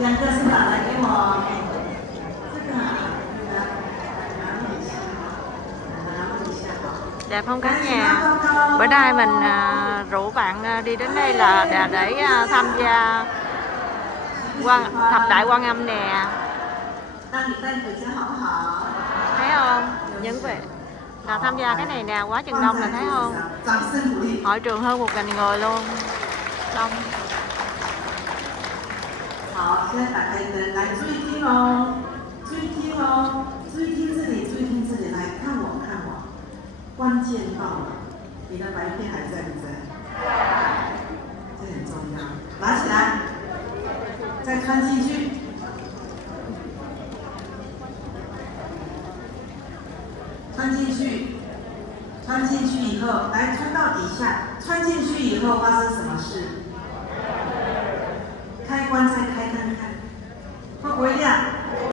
两个是吧？来给我，这个đẹp không cả nhà. Bữa nay mình rủ bạn đi đến đây là để tham gia thập đại Quan Âm nè. Thấy không? Những vị là tham gia cái này nè, quá chừng đông là thấy không? Hội trường hơn 1.000 người luôn. Đông. 好，现在打开灯，来注意听哦，注意听哦，注意听这里，注意听这里，来看我，看我，关键到了，你的白片还在不在？这很重要，拿起来，再穿进去，穿进去，穿进去以后，来穿到底下，穿进去以后发生什么事？